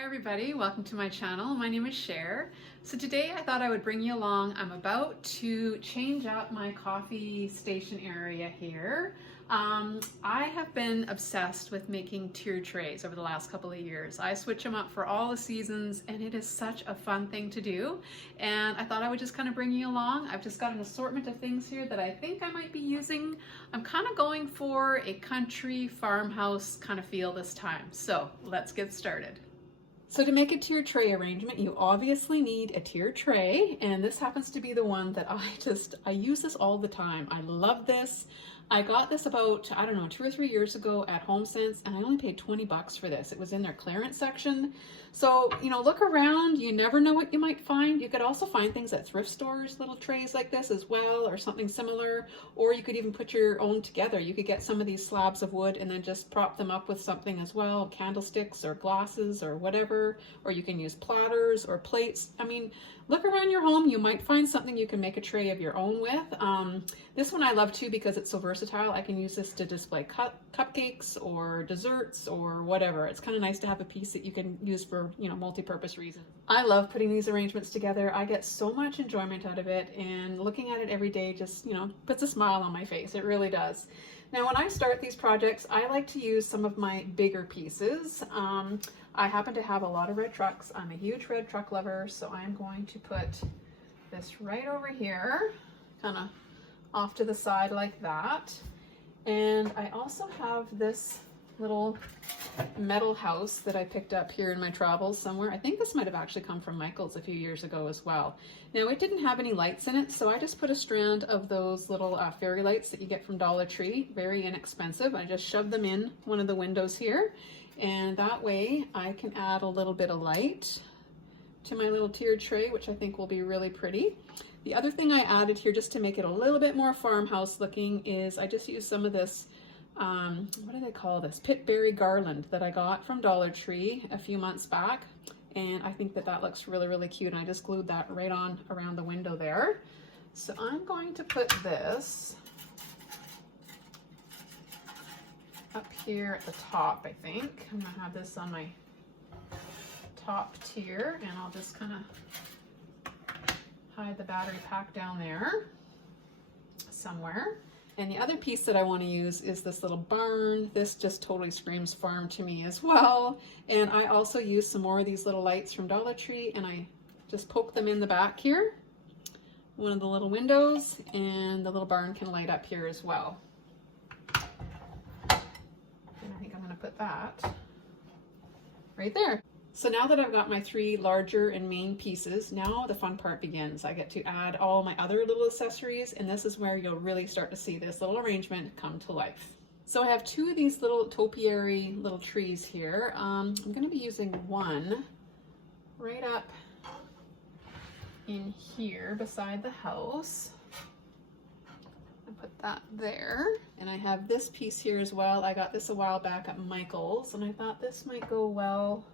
Hi everybody, welcome to my channel. My name is Cher. So today I thought I would bring you along. I'm about to change up my coffee station area here. I have been obsessed with making tier trays over the last couple of years. I switch them up for all the seasons and it is such a fun thing to do. And I thought I would just kind of bring you along. I've just got an assortment of things here that I think I might be using. I'm kind of going for a country farmhouse kind of feel this time. So let's get started. So to make a tier tray arrangement, you obviously need a tier tray, and this happens to be the one that I use this all the time. I love this. I got this about, I don't know, 2 or 3 years ago at HomeSense, and I only paid 20 bucks for this. It was in their clearance section. So, you know, look around, you never know what you might find. You could also find things at thrift stores, little trays like this as well, or something similar, or you could even put your own together. You could get some of these slabs of wood and then just prop them up with something as well, candlesticks or glasses or whatever, or you can use platters or plates. I mean, look around your home, you might find something you can make a tray of your own with. This one I love too because it's so versatile. I can use this to display cupcakes or desserts or whatever. It's kind of nice to have a piece that you can use for, you know, multi-purpose reasons. I love putting these arrangements together. I get so much enjoyment out of it, and looking at it every day just, you know, puts a smile on my face. It really does. Now, when I start these projects, I like to use some of my bigger pieces. I happen to have a lot of red trucks. I'm a huge red truck lover, so I'm going to put this right over here, kind of off to the side like that. And I also have this little metal house that I picked up here in my travels somewhere. I think this might have actually come from Michael's a few years ago as well. Now, it didn't have any lights in it, so I just put a strand of those little fairy lights that you get from Dollar Tree, very inexpensive. I just shoved them in one of the windows here, and that way I can add a little bit of light to my little tiered tray, which I think will be really pretty. The other thing I added here just to make it a little bit more farmhouse looking is I just used some of this what do they call this? Pitberry garland that I got from Dollar Tree a few months back. And I think that that looks really, really cute. And I just glued that right on around the window there. So I'm going to put this up here at the top, I think. I'm gonna have this on my top tier, and I'll just kind of hide the battery pack down there somewhere. And the other piece that I want to use is this little barn. This just totally screams farm to me as well. And I also use some more of these little lights from Dollar Tree, and I just poke them in the back here, one of the little windows, and the little barn can light up here as well. And I think I'm going to put that right there. So now that I've got my 3 larger and main pieces, now the fun part begins. I get to add all my other little accessories, and this is where you'll really start to see this little arrangement come to life. So I have 2 of these little topiary little trees here. I'm going to be using one right up in here beside the house. I put that there. And I have this piece here as well. I got this a while back at Michael's, and I thought this might go well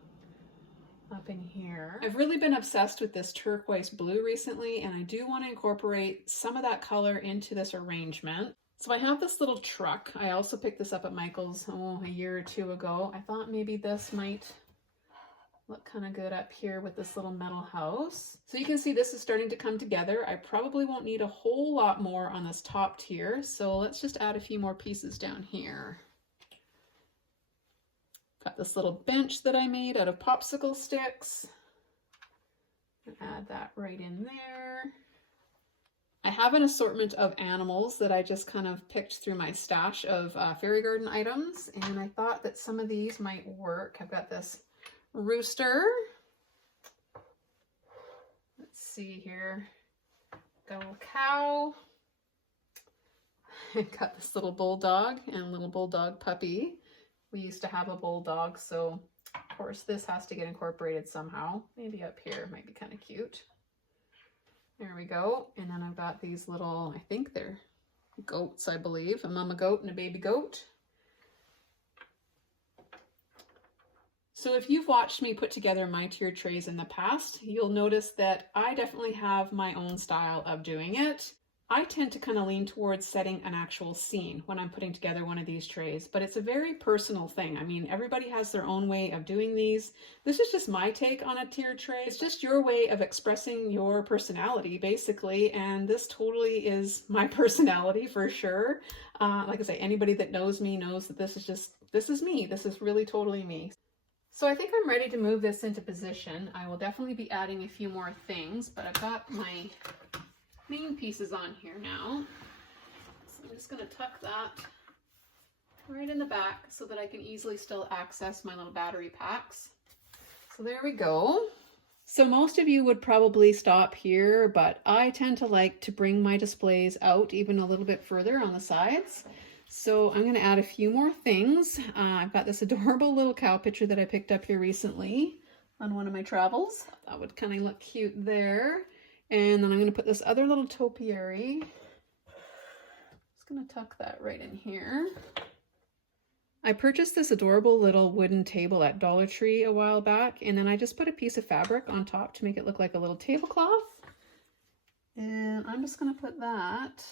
up in here. I've really been obsessed with this turquoise blue recently, and I do want to incorporate some of that color into this arrangement. So I have this little truck. I also picked this up at Michael's a year or 2 ago. I thought maybe this might look kind of good up here with this little metal house. So you can see this is starting to come together. I probably won't need a whole lot more on this top tier, so let's just add a few more pieces down here. Got this little bench that I made out of popsicle sticks. Add that right in there. I have an assortment of animals that I just kind of picked through my stash of fairy garden items, and I thought that some of these might work. I've got this rooster. Let's see here. Got a little cow. I got this little bulldog and little bulldog puppy. We used to have a bulldog, so of course this has to get incorporated somehow. Maybe up here might be kind of cute. There we go. And then I've got these little, I think they're goats, I believe. A mama goat and a baby goat. So if you've watched me put together my tier trays in the past, you'll notice that I definitely have my own style of doing it. I tend to kind of lean towards setting an actual scene when I'm putting together one of these trays, but it's a very personal thing. I mean, everybody has their own way of doing these. This is just my take on a tiered tray. It's just your way of expressing your personality, basically, and this totally is my personality for sure. Like I say, anybody that knows me knows that this is me. This is really totally me. So I think I'm ready to move this into position. I will definitely be adding a few more things, but I've got my main pieces on here now. So I'm just going to tuck that right in the back so that I can easily still access my little battery packs. So there we go. So most of you would probably stop here, but I tend to like to bring my displays out even a little bit further on the sides. So I'm going to add a few more things. I've got this adorable little cow picture that I picked up here recently on one of my travels. That would kind of look cute there. And then I'm going to put this other little topiary. Just going to tuck that right in here. I purchased this adorable little wooden table at Dollar Tree a while back, and then I just put a piece of fabric on top to make it look like a little tablecloth. And I'm just going to put that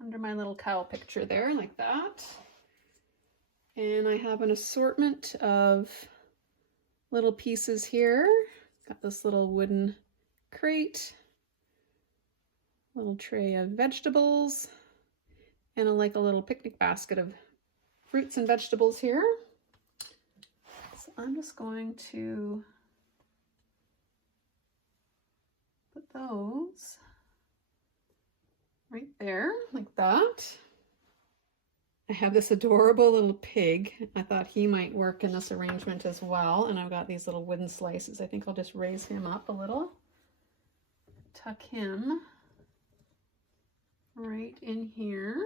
under my little cow picture there, like that. And I have an assortment of little pieces here. Got this little wooden crate, little tray of vegetables, and like a little picnic basket of fruits and vegetables here. So I'm just going to put those right there, like that. I have this adorable little pig. I thought he might work in this arrangement as well, and I've got these little wooden slices. I think I'll just raise him up a little, tuck him right in here.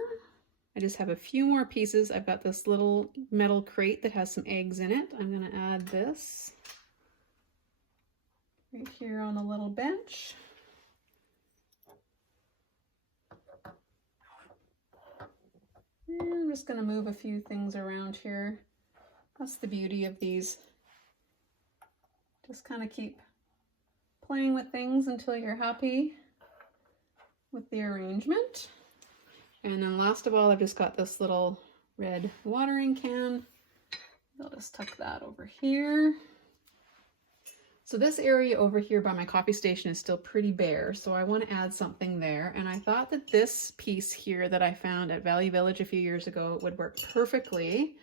I just have a few more pieces. I've got this little metal crate that has some eggs in it. I'm going to add this right here on the little bench. And I'm just going to move a few things around here. That's the beauty of these. Just kind of keep playing with things until you're happy with the arrangement. And then last of all, I've just got this little red watering can. I'll just tuck that over here. So this area over here by my coffee station is still pretty bare, so I want to add something there. And I thought that this piece here that I found at Value Village a few years ago would work perfectly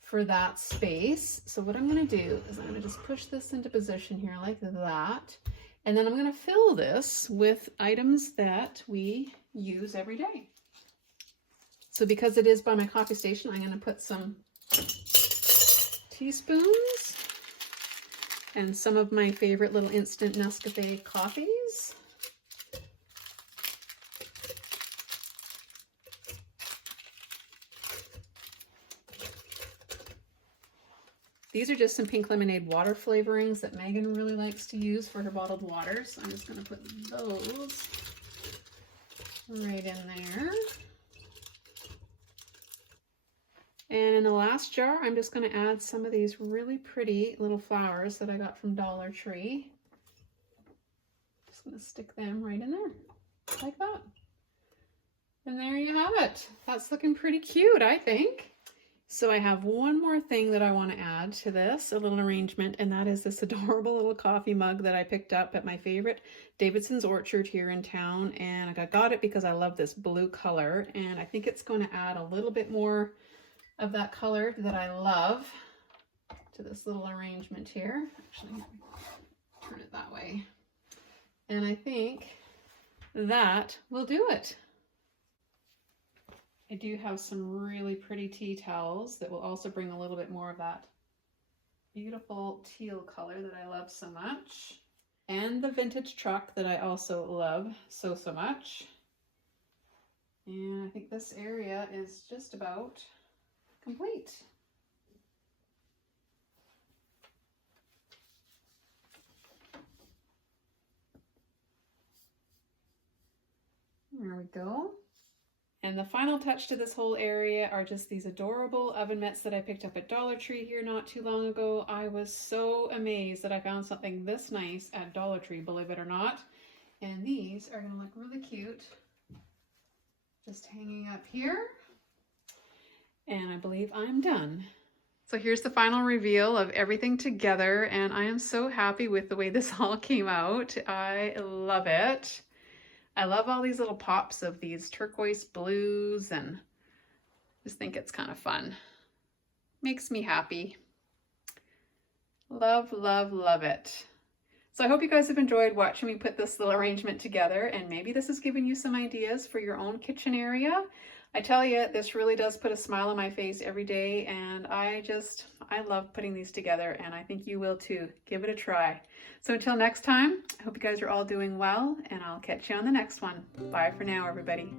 for that space. So what I'm going to do is I'm going to just push this into position here like that. And then I'm going to fill this with items that we use every day. So because it is by my coffee station, I'm going to put some teaspoons and some of my favorite little instant Nescafe coffees. These are just some pink lemonade water flavorings that Megan really likes to use for her bottled water. So I'm just going to put those right in there. And in the last jar, I'm just going to add some of these really pretty little flowers that I got from Dollar Tree. Just going to stick them right in there, like that. And there you have it. That's looking pretty cute, I think. So I have one more thing that I want to add to this, a little arrangement, and that is this adorable little coffee mug that I picked up at my favorite Davidson's Orchard here in town. And I got it because I love this blue color, and I think it's going to add a little bit more of that color that I love to this little arrangement here. Actually, turn it that way. And I think that will do it. I do have some really pretty tea towels that will also bring a little bit more of that beautiful teal color that I love so much. And the vintage truck that I also love so much. And I think this area is just about complete. There we go. And the final touch to this whole area are just these adorable oven mitts that I picked up at Dollar Tree here not too long ago. I was so amazed that I found something this nice at Dollar Tree, believe it or not. And these are going to look really cute just hanging up here. And I believe I'm done. So here's the final reveal of everything together, and I am so happy with the way this all came out. I love it. I love all these little pops of these turquoise blues, and just think it's kind of fun. Makes me happy. Love, love, love it. So I hope you guys have enjoyed watching me put this little arrangement together, and maybe this has given you some ideas for your own kitchen area. I tell you, this really does put a smile on my face every day, and I love putting these together, and I think you will too. Give it a try. So until next time, I hope you guys are all doing well, and I'll catch you on the next one. Bye for now, everybody.